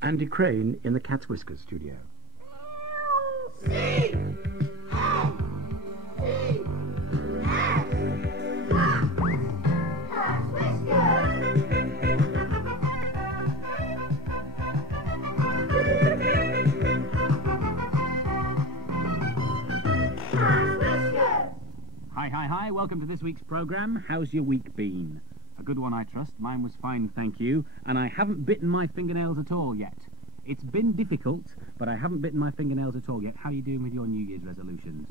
Andy Crane in the Cat's Whiskers studio. Hi, welcome to this week's programme. How's your week been? A good one, I trust. Mine was fine, thank you. And I haven't bitten my fingernails at all yet. It's been difficult, but I haven't bitten my fingernails at all yet. How are you doing with your New Year's resolutions?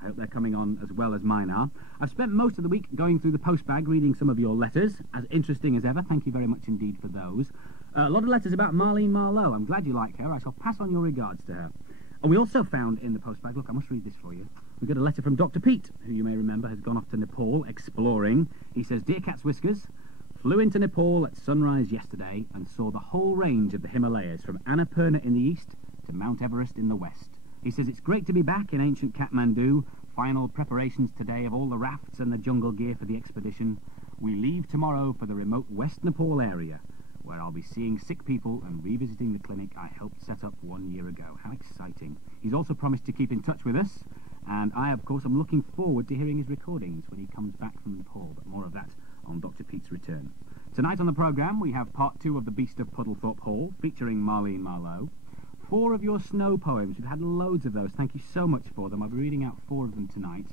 I hope they're coming on as well as mine are. I've spent most of the week going through the postbag, reading some of your letters. As interesting as ever. Thank you very much indeed for those. A lot of letters about Marlene Marlowe. I'm glad you like her. I shall pass on your regards to her. And we also found in the postbag, look, I must read this for you. We got a letter from Dr. Pete, who you may remember has gone off to Nepal exploring. He says, Dear Cat's Whiskers, flew into Nepal at sunrise yesterday and saw the whole range of the Himalayas from Annapurna in the east to Mount Everest in the west. He says it's great to be back in ancient Kathmandu. Final preparations today of all the rafts and the jungle gear for the expedition. We leave tomorrow for the remote West Nepal area, where I'll be seeing sick people and revisiting the clinic I helped set up 1 year ago. How exciting. He's also promised to keep in touch with us, and I, of course, am looking forward to hearing his recordings when he comes back from Nepal, but more of that on Dr. Pete's return. Tonight on the programme, we have part 2 of The Beast of Puddlethorpe Hall, featuring Marlene Marlowe. 4 of your snow poems. We've had loads of those. Thank you so much for them. I'll be reading out 4 of them tonight.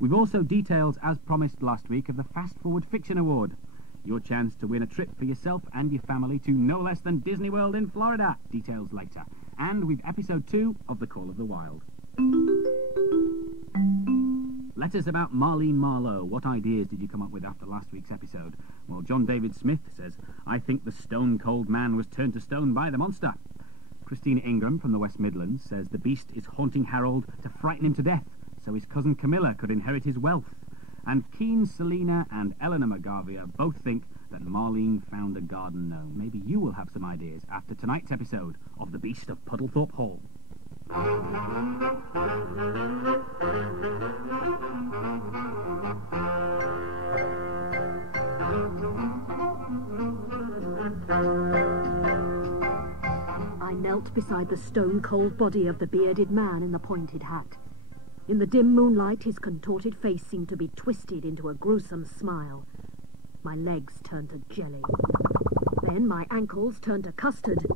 We've also details, as promised last week, of the Fast Forward Fiction Award. Your chance to win a trip for yourself and your family to no less than Disney World in Florida. Details later. And we've episode 2 of The Call of the Wild. Letters about Marlene Marlowe. What ideas did you come up with after last week's episode? Well, John David Smith says, I think the stone-cold man was turned to stone by the monster. Christina Ingram from the West Midlands says the beast is haunting Harold to frighten him to death so his cousin Camilla could inherit his wealth. And Keen, Selina and Eleanor McGarvia both think that Marlene found a garden gnome. Maybe you will have some ideas after tonight's episode of The Beast of Puddlethorpe Hall. I knelt beside the stone-cold body of the bearded man in the pointed hat. In the dim moonlight, his contorted face seemed to be twisted into a gruesome smile. My legs turned to jelly. Then my ankles turned to custard.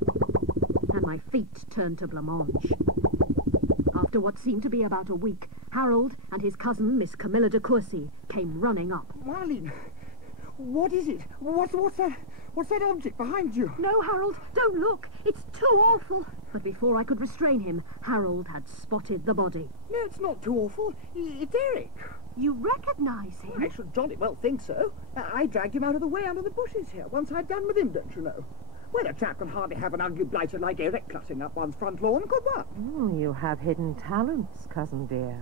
And my feet turned to blancmange. After what seemed to be about a week, Harold and his cousin, Miss Camilla de Courcy, came running up. Marlene, what is it? What's that object behind you? No, Harold, don't look. It's too awful. But before I could restrain him, Harold had spotted the body. No, it's not too awful. It's Eric. You recognise him? I should jolly well think so. I dragged him out of the way under the bushes here once I'd done with him, don't you know? Well, a chap can hardly have an ugly blighter like Eric cluttering up one's front lawn, could one? Oh, you have hidden talents, cousin dear.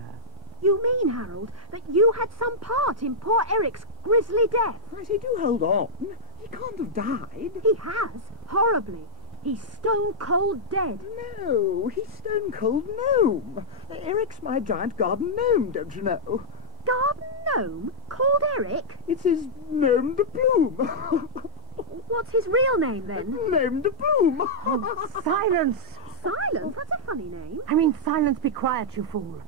You mean, Harold, that you had some part in poor Eric's grisly death? I say, do hold on. He can't have died. He has, horribly. He's stone-cold dead. No, he's stone-cold gnome. Eric's my giant garden gnome, don't you know? Garden gnome? Called Eric? It's his gnome de plume. What's his real name, then? Gnome de plume. Oh, silence! Silence? That's a funny name. I mean, silence, be quiet, you fool.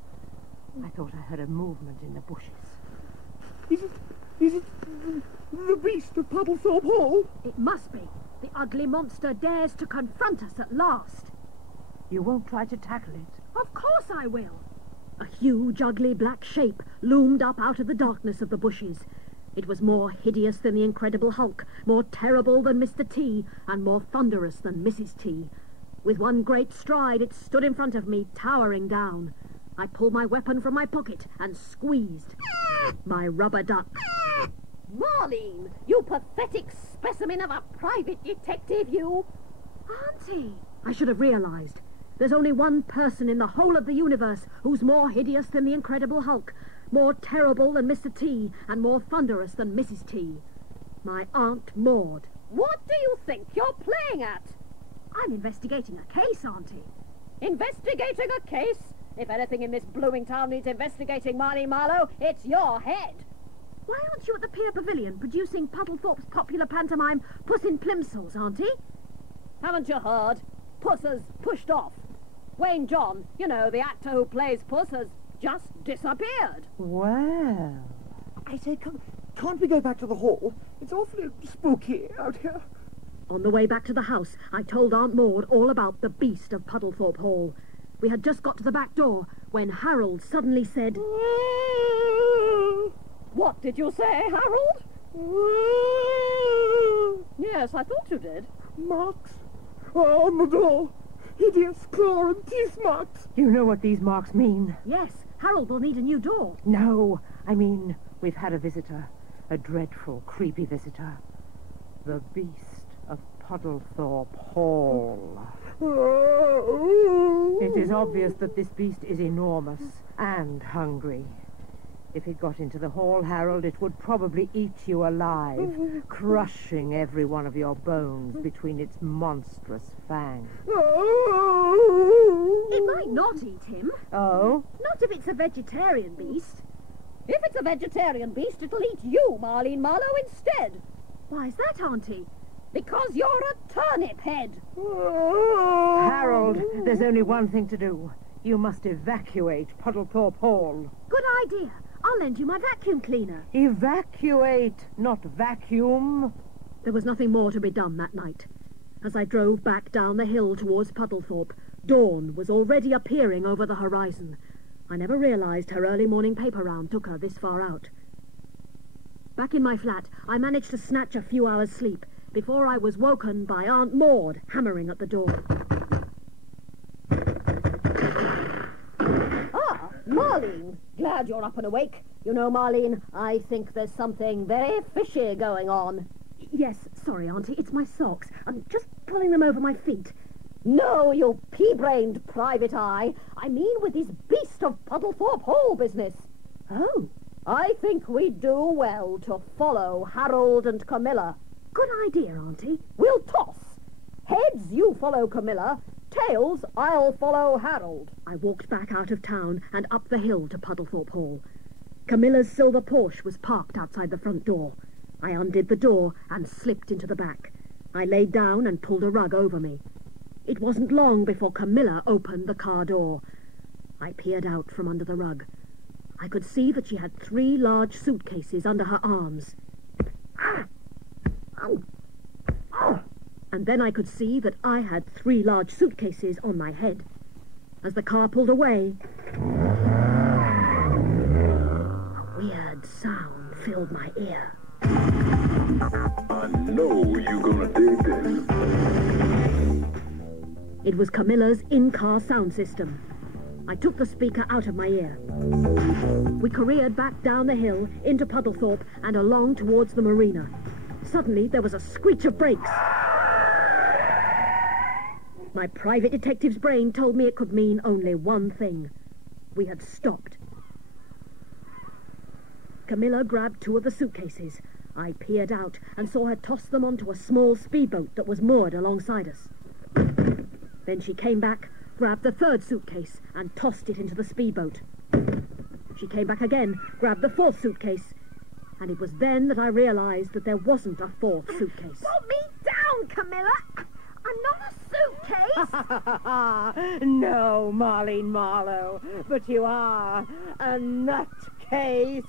I thought I heard a movement in the bushes. Is it the beast of Puddlethorpe Hall? It must be. The ugly monster dares to confront us at last. You won't try to tackle it? Of course I will. A huge, ugly black shape loomed up out of the darkness of the bushes. It was more hideous than the Incredible Hulk, more terrible than Mr. T, and more thunderous than Mrs. T. With one great stride, it stood in front of me, towering down. I pulled my weapon from my pocket and squeezed. My rubber duck. Marlene, you pathetic specimen of a private detective, you! Auntie! I should have realized. There's only one person in the whole of the universe who's more hideous than the Incredible Hulk, more terrible than Mr. T, and more thunderous than Mrs. T. My Aunt Maud. What do you think you're playing at? I'm investigating a case, Auntie. Investigating a case? If anything in this blooming town needs investigating, Marlene Marlowe, it's your head. Why aren't you at the Pier Pavilion producing Puddlethorpe's popular pantomime Puss in Plimsolls, Auntie? Haven't you heard? Puss has pushed off. Wayne John, you know, the actor who plays Puss, has just disappeared. Well, I say, can't we go back to the hall? It's awfully spooky out here. On the way back to the house, I told Aunt Maud all about the beast of Puddlethorpe Hall. We had just got to the back door when Harold suddenly said... What did you say, Harold? Yes, I thought you did. Marks on the door. Hideous claw and teeth marks. do you know what these marks mean? Yes, Harold will need a new door. No, I mean, we've had a visitor. A dreadful, creepy visitor. The beast of Puddlethorpe Hall. It is obvious that this beast is enormous and hungry. If it got into the hall, Harold, it would probably eat you alive, crushing every one of your bones between its monstrous fangs. It might not eat him. Oh? Not if it's a vegetarian beast. If it's a vegetarian beast, it'll eat you, Marlene Marlowe, instead. Why is that, Auntie? Because you're a turnip head. Harold, there's only one thing to do. You must evacuate Puddlethorpe Hall. Good idea. I'll lend you my vacuum cleaner. Evacuate, not vacuum. There was nothing more to be done that night. As I drove back down the hill towards Puddlethorpe, dawn was already appearing over the horizon. I never realized her early morning paper round took her this far out. Back in my flat, I managed to snatch a few hours' sleep before I was woken by Aunt Maud hammering at the door. Ah, Marlene. Glad you're up and awake. You know, Marlene, I think there's something very fishy going on. Yes, sorry, Auntie, it's my socks. I'm just pulling them over my feet. No, you pea-brained private eye. I mean with this beast of Puddlethorpe Hall business. Oh, I think we'd do well to follow Harold and Camilla. good idea, Auntie. We'll toss. Heads, you follow Camilla. Tails, I'll follow Harold. I walked back out of town and up the hill to Puddlethorpe Hall. Camilla's silver Porsche was parked outside the front door. I undid the door and slipped into the back. I laid down and pulled a rug over me. It wasn't long before Camilla opened the car door. I peered out from under the rug. I could see that she had 3 large suitcases under her arms. And then I could see that I had 3 large suitcases on my head. As the car pulled away, a weird sound filled my ear. I know you're gonna dig this. It was Camilla's in-car sound system. I took the speaker out of my ear. We careered back down the hill, into Puddlethorpe, and along towards the marina. Suddenly, there was a screech of brakes. My private detective's brain told me it could mean only one thing. We had stopped. Camilla grabbed 2 of the suitcases. I peered out and saw her toss them onto a small speedboat that was moored alongside us. Then she came back, grabbed the 3rd suitcase and tossed it into the speedboat. She came back again, grabbed the 4th suitcase, and it was then that I realized that there wasn't a 4th suitcase. Put me down, Camilla. I'm not a suitcase. No, Marlene Marlowe, but you are a nutcase.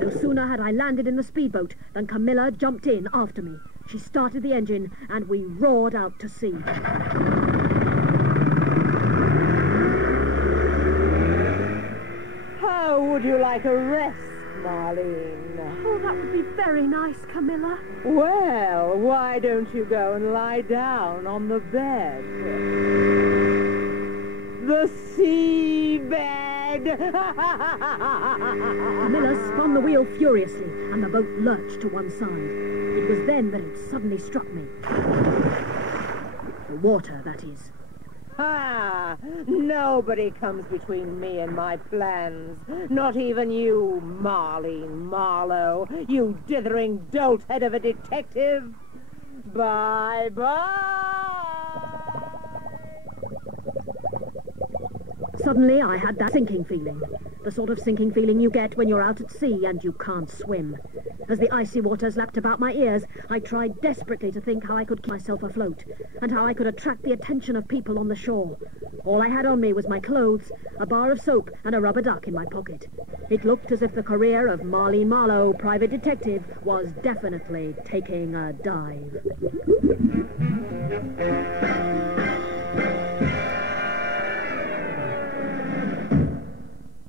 No sooner had I landed in the speedboat than Camilla jumped in after me. She started the engine and we roared out to sea. How would you like a rest, Marlene? Oh, that would be very nice, Camilla. Well, why don't you go and lie down on the bed? The seabed! Camilla spun the wheel furiously and the boat lurched to one side. It was then that it suddenly struck me. The water, that is. Ah, nobody comes between me and my plans. Not even you, Marlene Marlowe, you dithering dolt-head of a detective. Bye-bye. Suddenly I had that sinking feeling. The sort of sinking feeling you get when you're out at sea and you can't swim. As the icy waters lapped about my ears, I tried desperately to think how I could keep myself afloat, and how I could attract the attention of people on the shore. All I had on me was my clothes, a bar of soap, and a rubber duck in my pocket. It looked as if the career of Marlene Marlowe, private detective, was definitely taking a dive.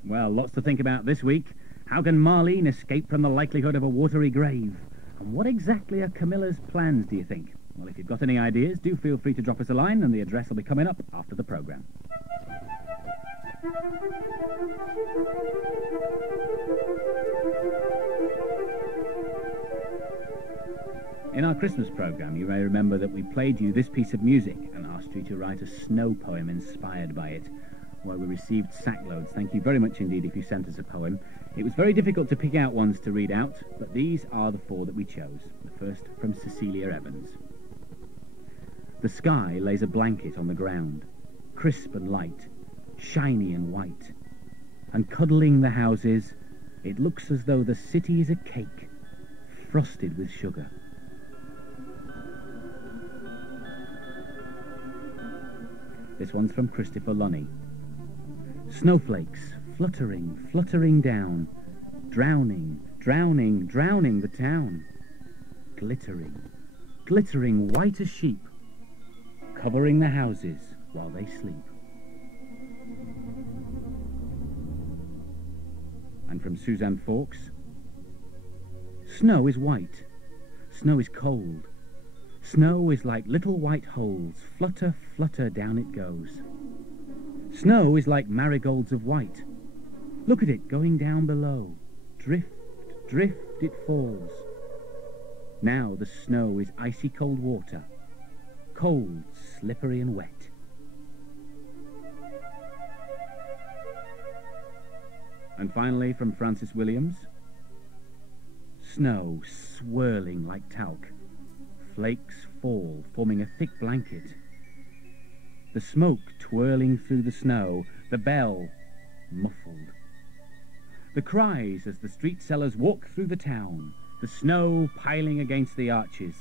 Well, lots to think about this week. How can Marlene escape from the likelihood of a watery grave? And what exactly are Camilla's plans, do you think? Well, if you've got any ideas, do feel free to drop us a line, and the address will be coming up after the programme. In our Christmas programme, you may remember that we played you this piece of music and asked you to write a snow poem inspired by it. Well, we received sackloads. Thank you very much indeed if you sent us a poem. It was very difficult to pick out ones to read out, but these are the 4 that we chose. The first from Cecilia Evans. The sky lays a blanket on the ground, crisp and light, shiny and white. And cuddling the houses, it looks as though the city is a cake, frosted with sugar. This one's from Christopher Lunny. Snowflakes, fluttering, fluttering down, drowning, drowning, drowning the town. Glittering, glittering white as sheep, covering the houses while they sleep. And from Suzanne Fawkes. Snow is white, snow is cold. Snow is like little white holes, flutter, flutter, down it goes. Snow is like marigolds of white. Look at it going down below. Drift, drift it falls. Now the snow is icy cold water, cold, slippery and wet. And finally from Francis Williams. Snow swirling like talc. Flakes fall, forming a thick blanket. The smoke twirling through the snow, the bell muffled. The cries as the street sellers walk through the town, the snow piling against the arches,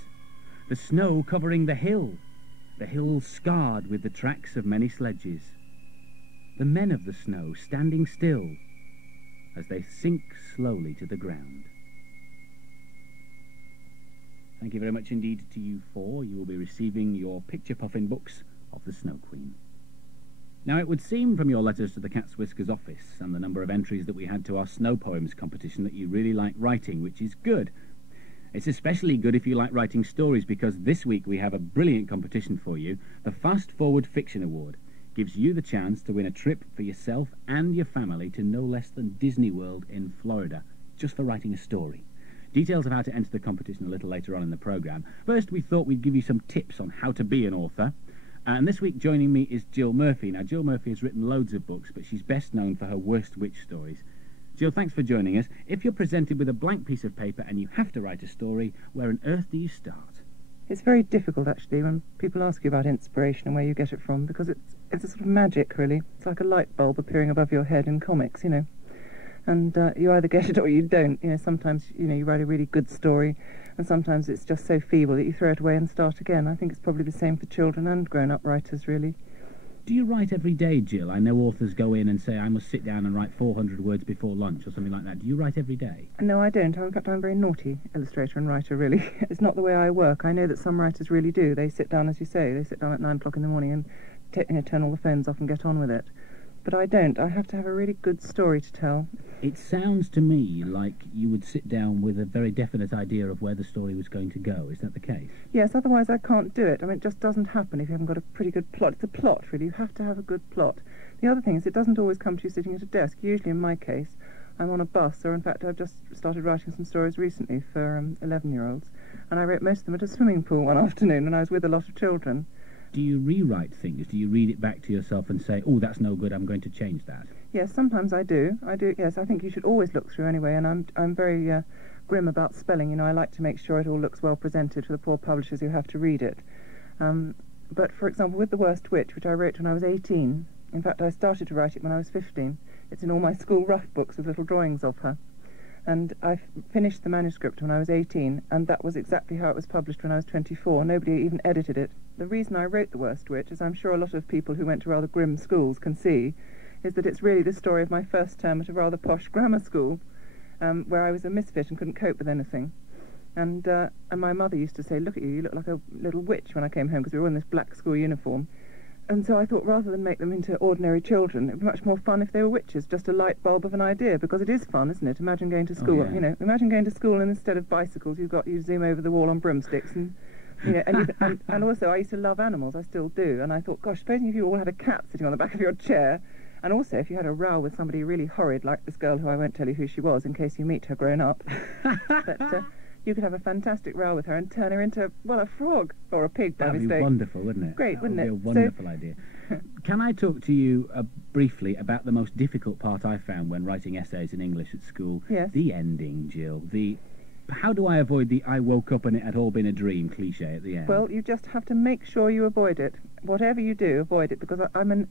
the snow covering the hill scarred with the tracks of many sledges, the men of the snow standing still as they sink slowly to the ground. Thank you very much indeed to you 4. You will be receiving your picture puffin books of the Snow Queen. Now, it would seem from your letters to the Cat's Whiskers office and the number of entries that we had to our snow poems competition that you really like writing, which is good. It's especially good if you like writing stories, because this week we have a brilliant competition for you. The Fast Forward Fiction Award gives you the chance to win a trip for yourself and your family to no less than Disney World in Florida, just for writing a story. Details of how to enter the competition a little later on in the programme. First, we thought we'd give you some tips on how to be an author. And this week joining me is Jill Murphy. Now, Jill Murphy has written loads of books, but she's best known for her Worst Witch stories. Jill, thanks for joining us. If you're presented with a blank piece of paper and you have to write a story, where on earth do you start? It's very difficult, actually, when people ask you about inspiration and where you get it from, because it's a sort of magic, really. It's like a light bulb appearing above your head in comics, you know. And you either get it or you don't. You know, sometimes, you write a really good story, and sometimes it's just so feeble that you throw it away and start again. I think it's probably the same for children and grown-up writers, really. Do you write every day, Jill? I know authors go in and say, I must sit down and write 400 words before lunch or something like that. Do you write every day? No, I don't. In fact, I'm a very naughty illustrator and writer, really. It's not the way I work. I know that some writers really do. They sit down, as you say, they sit down at 9 o'clock in the morning and turn all the phones off and get on with it. But I don't. I have to have a really good story to tell. It sounds to me like you would sit down with a very definite idea of where the story was going to go. Is that the case? Yes, otherwise I can't do it. I mean, it just doesn't happen if you haven't got a pretty good plot. It's a plot, really. You have to have a good plot. The other thing is it doesn't always come to you sitting at a desk. Usually, in my case, I'm on a bus, or in fact, I've just started writing some stories recently for 11-year-olds, and I wrote most of them at a swimming pool one afternoon, and I was with a lot of children. Do you rewrite things? Do you read it back to yourself and say, oh, that's no good, I'm going to change that? Yes, sometimes I do. Yes, I think you should always look through anyway, and I'm very grim about spelling. I like to make sure it all looks well presented for the poor publishers who have to read it. But, for example, with The Worst Witch, which I wrote when I was 18, in fact, I started to write it when I was 15. It's in all my school rough books with little drawings of her. And I finished the manuscript when I was 18, and that was exactly how it was published when I was 24. Nobody even edited it. The reason I wrote The Worst Witch, as I'm sure a lot of people who went to rather grim schools can see, is that it's really the story of my first term at a rather posh grammar school, where I was a misfit and couldn't cope with anything. And my mother used to say, "Look at you, you look like a little witch," when I came home, because we were all in this black school uniform. And so I thought, rather than make them into ordinary children, it would be much more fun if they were witches, just a light bulb of an idea, because it is fun, isn't it? Imagine going to school, yeah. you know, imagine going to school and instead of bicycles, you zoom over the wall on broomsticks, and, you know, and also I used to love animals, I still do, and I thought, gosh, supposing if you all had a cat sitting on the back of your chair, and also if you had a row with somebody really horrid, like this girl who I won't tell you who she was, in case you meet her grown up, but you could have a fantastic row with her and turn her into, well, a frog, or a pig, by That'd mistake. be wonderful, wouldn't it? Great, wouldn't it? That would be a wonderful idea. Can I talk to you briefly about the most difficult part I found when writing essays in English at school? Yes. The ending, Jill. How do I avoid the "I woke up and it had all been a dream" cliche at the end? Well, you just have to make sure you avoid it. Whatever you do, avoid it, because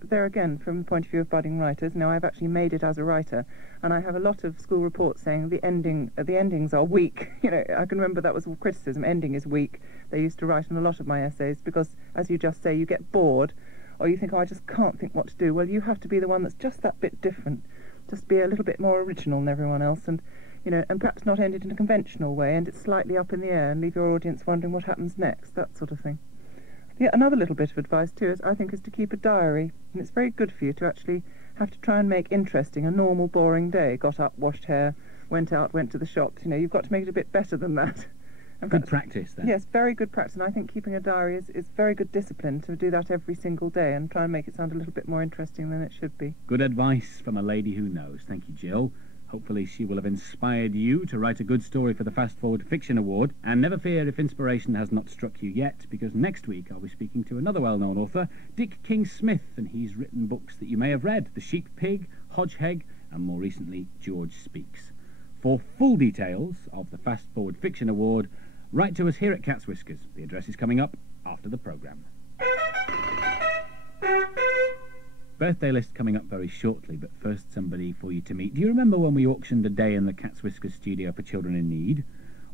there again, from the point of view of budding writers, now I've actually made it as a writer, and I have a lot of school reports saying the endings are weak. You know, I can remember that was criticism, ending is weak. They used to write in a lot of my essays, because, as you just say, you get bored, or you think, oh, I just can't think what to do. Well, you have to be the one that's just that bit different, just be a little bit more original than everyone else, and you know, and perhaps not end it in a conventional way, and it's slightly up in the air, and leave your audience wondering what happens next, that sort of thing. Yeah, another little bit of advice too is, I think, is to keep a diary, and it's very good for you to actually have to try and make interesting a normal, boring day. Got up, washed hair, went out, went to the shops. You know, you've got to make it a bit better than that. And good practice, then. Yes, very good practice, and I think keeping a diary is very good discipline to do that every single day and try and make it sound a little bit more interesting than it should be. Good advice from a lady who knows. Thank you, Jill. Hopefully she will have inspired you to write a good story for the Fast Forward Fiction Award. And never fear if inspiration has not struck you yet, because next week I'll be speaking to another well-known author, Dick King-Smith, and he's written books that you may have read: The Sheep Pig, Hodgeheg, and more recently, George Speaks. For full details of the Fast Forward Fiction Award, write to us here at Cat's Whiskers. The address is coming up after the programme. Birthday list coming up very shortly, but first somebody for you to meet. Do you remember when we auctioned a day in the Cat's Whiskers studio for children in need?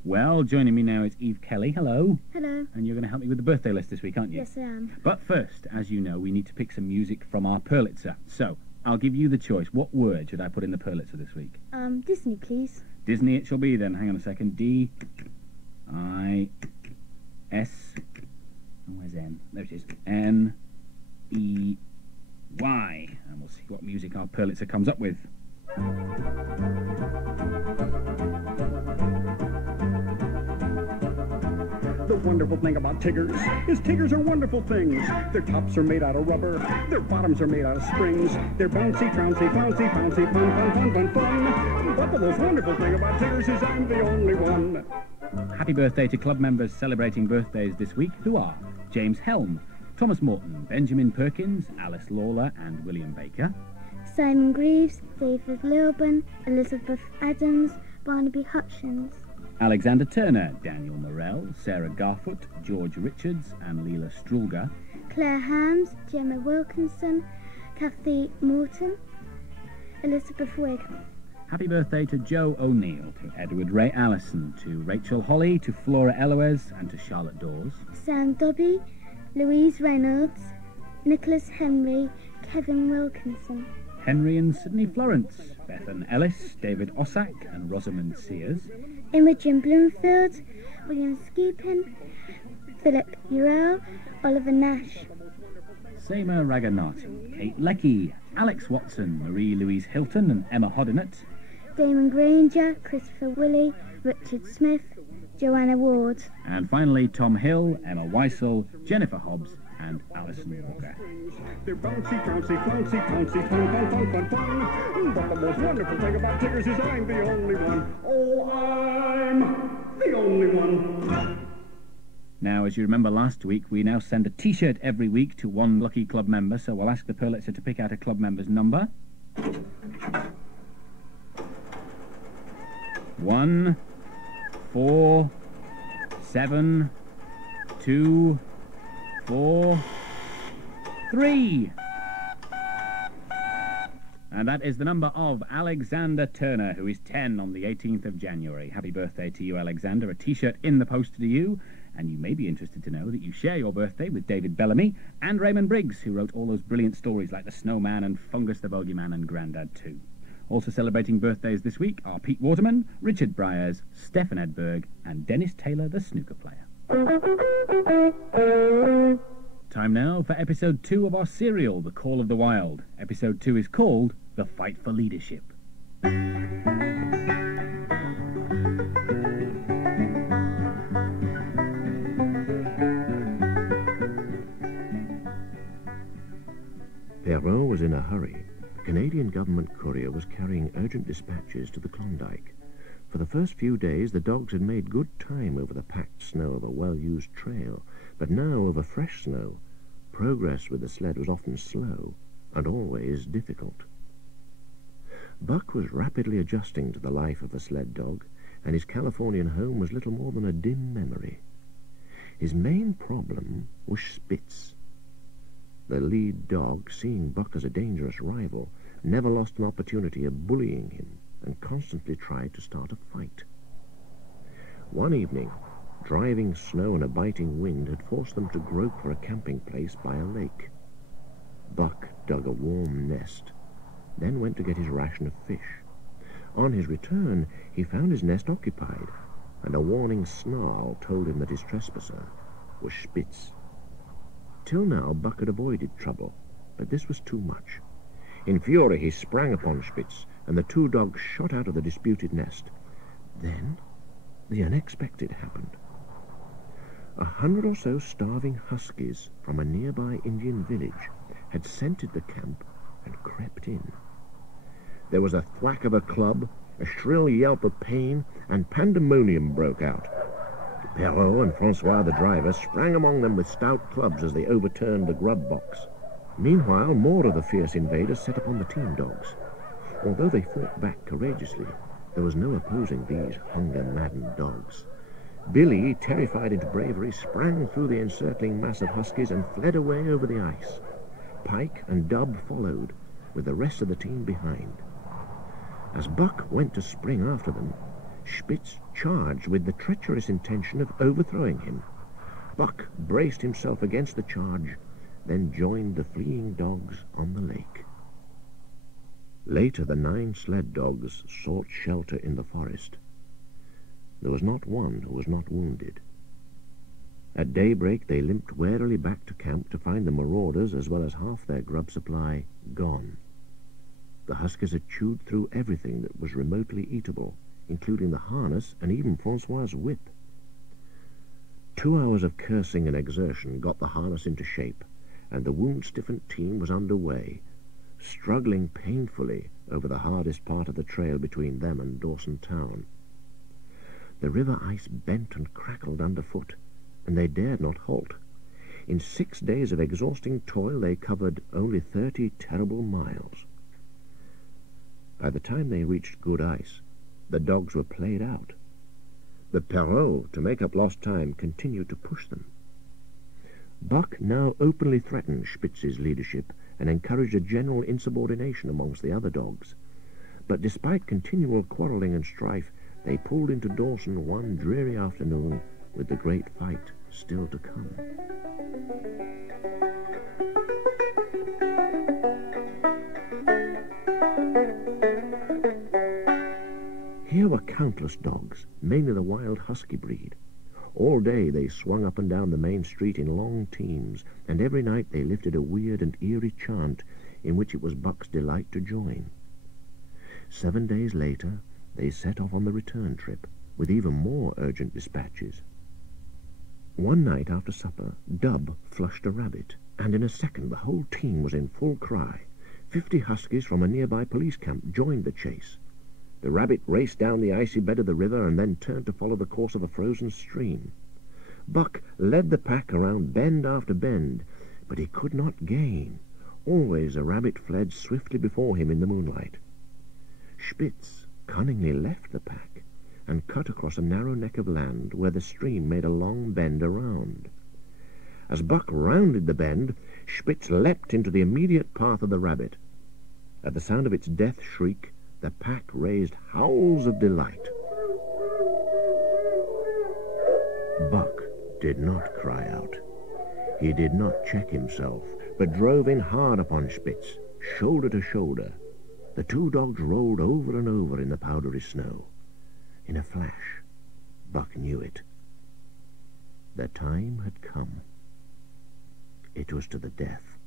Well, joining me now is Eve Kelly. Hello. Hello. And you're going to help me with the birthday list this week, aren't you? Yes, I am. But first, as you know, we need to pick some music from our Purlitzer. So, I'll give you the choice. What word should I put in the Purlitzer this week? Disney, please. Disney it shall be then. Hang on a second. D-I-S... Oh, where's N? There it is. N-E... Y, and we'll see what music our Purlitzer comes up with. The wonderful thing about Tiggers is Tiggers are wonderful things. Their tops are made out of rubber, their bottoms are made out of springs. They're bouncy, trouncy, bouncy, bouncy, fun, fun, fun, fun, fun. But the most wonderful thing about Tiggers is I'm the only one. Happy birthday to club members celebrating birthdays this week, who are James Helm, Thomas Morton, Benjamin Perkins, Alice Lawler and William Baker. Simon Greaves, David Lilburn, Elizabeth Adams, Barnaby Hutchins. Alexander Turner, Daniel Morell, Sarah Garfoot, George Richards and Leela Strulga. Claire Hams, Gemma Wilkinson, Kathy Morton, Elizabeth Wigg. Happy birthday to Joe O'Neill, to Edward Ray Allison, to Rachel Holly, to Flora Eloes and to Charlotte Dawes. Sam Dobby, Louise Reynolds, Nicholas Henry, Kevin Wilkinson. Henry and Sydney Florence, Bethan Ellis, David Ossack and Rosamond Sears. Imogen Bloomfield, William Skeepin, Philip Urell, Oliver Nash. Seema Raganati, Kate Leckie, Alex Watson, Marie-Louise Hilton and Emma Hodinet. Damon Granger, Christopher Willey, Richard Smith, Joanna Ward. And finally, Tom Hill, Emma Weissel, Jennifer Hobbs and Alison Walker. They're bouncy, trouncy, flouncy, pouncy, fun, fun, fun, fun, fun. But the most wonderful thing about Tiggers is I'm the only one. Oh, I'm the only one. Now, as you remember last week, we now send a T-shirt every week to one lucky club member, so we'll ask the Purlitzer to pick out a club member's number. 1, 4, 7, 2, 4, 3. And that is the number of Alexander Turner, who is 10 on the 18th of January. Happy birthday to you, Alexander. A T-shirt in the post to you. And you may be interested to know that you share your birthday with David Bellamy and Raymond Briggs, who wrote all those brilliant stories like The Snowman and Fungus the Bogeyman and Grandad 2. Also celebrating birthdays this week are Pete Waterman, Richard Bryars, Stefan Edberg, and Dennis Taylor, the snooker player. Time now for episode 2 of our serial, The Call of the Wild. Episode 2 is called The Fight for Leadership. Perrault was in a hurry. A Canadian government courier was carrying urgent dispatches to the Klondike. For the first few days, the dogs had made good time over the packed snow of a well-used trail, but now, over fresh snow, progress with the sled was often slow and always difficult. Buck was rapidly adjusting to the life of a sled dog, and his Californian home was little more than a dim memory. His main problem was Spitz. The lead dog, seeing Buck as a dangerous rival, never lost an opportunity of bullying him and constantly tried to start a fight. One evening, driving snow and a biting wind had forced them to grope for a camping place by a lake. Buck dug a warm nest, then went to get his ration of fish. On his return, he found his nest occupied, and a warning snarl told him that his trespasser was Spitz. Till now, Buck had avoided trouble, but this was too much. In fury, he sprang upon Spitz, and the two dogs shot out of the disputed nest. Then, the unexpected happened. 100 or so starving huskies from a nearby Indian village had scented the camp and crept in. There was a thwack of a club, a shrill yelp of pain, and pandemonium broke out. Perrault and Francois, the driver, sprang among them with stout clubs as they overturned the grub box. Meanwhile, more of the fierce invaders set upon the team dogs. Although they fought back courageously, there was no opposing these hunger-maddened dogs. Billy, terrified into bravery, sprang through the encircling mass of huskies and fled away over the ice. Pike and Dub followed, with the rest of the team behind. As Buck went to spring after them, Spitz charged with the treacherous intention of overthrowing him. Buck braced himself against the charge, then joined the fleeing dogs on the lake. Later, the 9 sled dogs sought shelter in the forest. There was not one who was not wounded. At daybreak, they limped warily back to camp to find the marauders, as well as half their grub supply, gone. The huskies had chewed through everything that was remotely eatable, including the harness and even Francois's whip. 2 hours of cursing and exertion got the harness into shape, and the wound-stiffened team was underway, struggling painfully over the hardest part of the trail between them and Dawson Town. The river ice bent and crackled underfoot, and they dared not halt. In 6 days of exhausting toil, they covered only 30 terrible miles. By the time they reached good ice, the dogs were played out. But Perrault, to make up lost time, continued to push them. Buck now openly threatened Spitz's leadership and encouraged a general insubordination amongst the other dogs. But despite continual quarrelling and strife, they pulled into Dawson one dreary afternoon with the great fight still to come. Here were countless dogs, mainly the wild husky breed. All day they swung up and down the main street in long teams, and every night they lifted a weird and eerie chant in which it was Buck's delight to join. 7 days later, they set off on the return trip, with even more urgent dispatches. One night after supper, Dub flushed a rabbit, and in a second the whole team was in full cry. 50 huskies from a nearby police camp joined the chase. The rabbit raced down the icy bed of the river and then turned to follow the course of a frozen stream. Buck led the pack around bend after bend, but he could not gain. Always a rabbit fled swiftly before him in the moonlight. Spitz cunningly left the pack and cut across a narrow neck of land where the stream made a long bend around. As Buck rounded the bend, Spitz leapt into the immediate path of the rabbit. At the sound of its death shriek, the pack raised howls of delight. Buck did not cry out. He did not check himself, but drove in hard upon Spitz, shoulder to shoulder. The two dogs rolled over and over in the powdery snow. In a flash, Buck knew it. The time had come. It was to the death.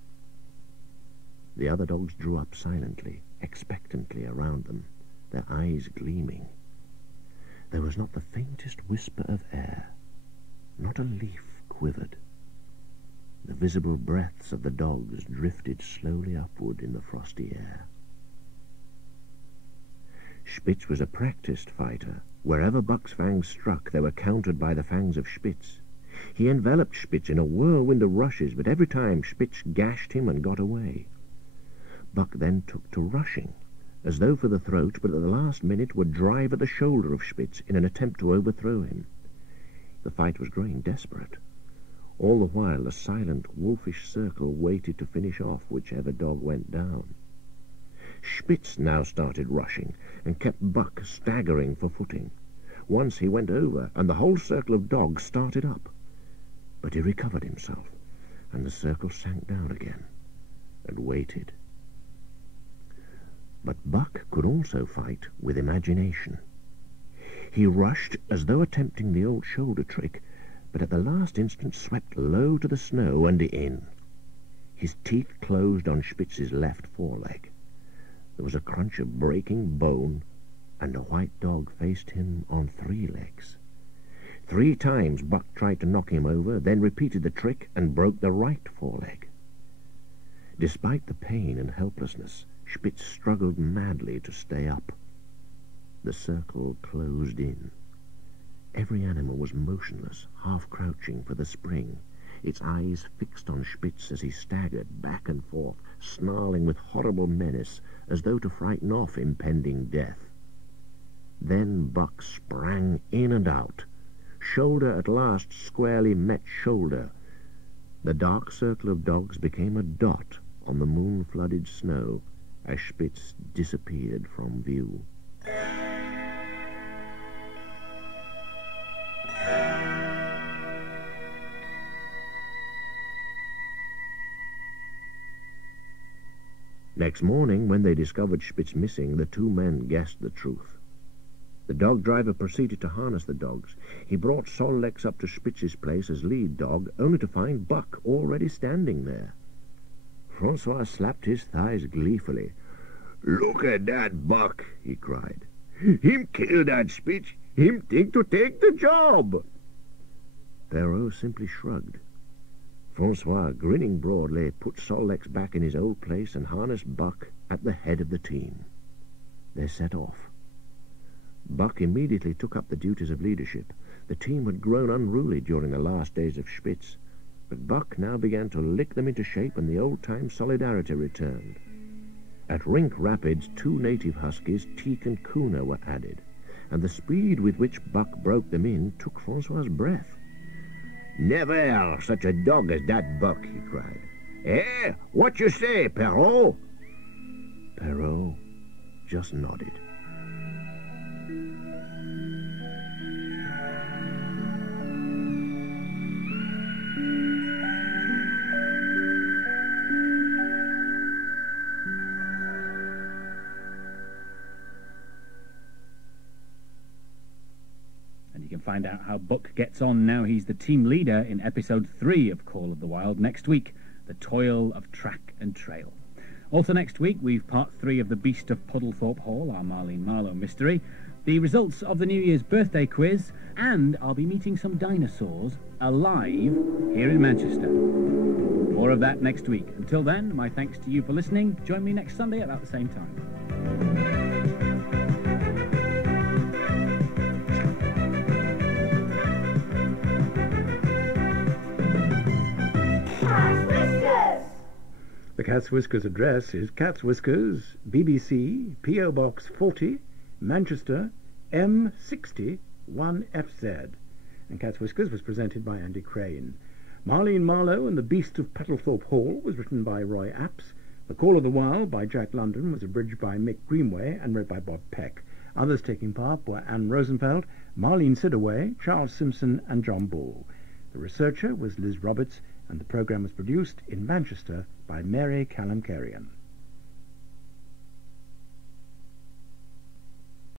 The other dogs drew up silently, expectantly around them, their eyes gleaming. There was not the faintest whisper of air. Not a leaf quivered. The visible breaths of the dogs drifted slowly upward in the frosty air. Spitz was a practiced fighter. Wherever Buck's fangs struck, they were countered by the fangs of Spitz. He enveloped Spitz in a whirlwind of rushes, but every time Spitz gashed him and got away. Buck then took to rushing, as though for the throat, but at the last minute would drive at the shoulder of Spitz in an attempt to overthrow him. The fight was growing desperate. All the while the silent, wolfish circle waited to finish off whichever dog went down. Spitz now started rushing, and kept Buck staggering for footing. Once he went over, and the whole circle of dogs started up. But he recovered himself, and the circle sank down again, and waited. But Buck could also fight with imagination. He rushed as though attempting the old shoulder trick, but at the last instant swept low to the snow and in. His teeth closed on Spitz's left foreleg. There was a crunch of breaking bone, and a white dog faced him on 3 legs. 3 times Buck tried to knock him over, then repeated the trick and broke the right foreleg. Despite the pain and helplessness, Spitz struggled madly to stay up. The circle closed in. Every animal was motionless, half-crouching for the spring, its eyes fixed on Spitz as he staggered back and forth, snarling with horrible menace, as though to frighten off impending death. Then Buck sprang in and out. Shoulder at last squarely met shoulder. The dark circle of dogs became a dot on the moon-flooded snow as Spitz disappeared from view. Next morning, when they discovered Spitz missing, the 2 men guessed the truth. The dog driver proceeded to harness the dogs. He brought Sol-Leks up to Spitz's place as lead dog, only to find Buck already standing there. Francois slapped his thighs gleefully. "Look at that Buck," he cried. "Him kill that Spitz. Him think to take the job." Perrault simply shrugged. Francois, grinning broadly, put Sol-Leks back in his old place and harnessed Buck at the head of the team. They set off. Buck immediately took up the duties of leadership. The team had grown unruly during the last days of Spitz, but Buck now began to lick them into shape, and the old-time solidarity returned. At Rink Rapids, 2 native huskies, Teak and Kuna, were added, and the speed with which Buck broke them in took Francois's breath. "Never such a dog as that Buck," he cried. "Eh? What you say, Perrault?" Perrault just nodded. Find out how Buck gets on now he's the team leader in episode 3 of Call of the Wild next week, The Toil of Track and Trail. Also next week we've part 3 of The Beast of Puddlethorpe Hall, our Marlene Marlowe mystery, the results of the New Year's birthday quiz, and I'll be meeting some dinosaurs alive here in Manchester. More of that next week. Until then, my thanks to you for listening. Join me next Sunday at about the same time. The Cat's Whiskers address is Cat's Whiskers, BBC, P.O. Box 40, Manchester, M60 1FZ. And Cat's Whiskers was presented by Andy Crane. Marlene Marlowe and the Beast of Puddlethorpe Hall was written by Roy Apps, The Call of the Wild by Jack London was abridged by Mick Greenaway and read by Bob Peck. Others taking part were Anne Rosenfeld, Marlene Sidaway, Charles Simpson and John Ball. The researcher was Liz Roberts, and the programme was produced in Manchester by Mary Callum Carrion.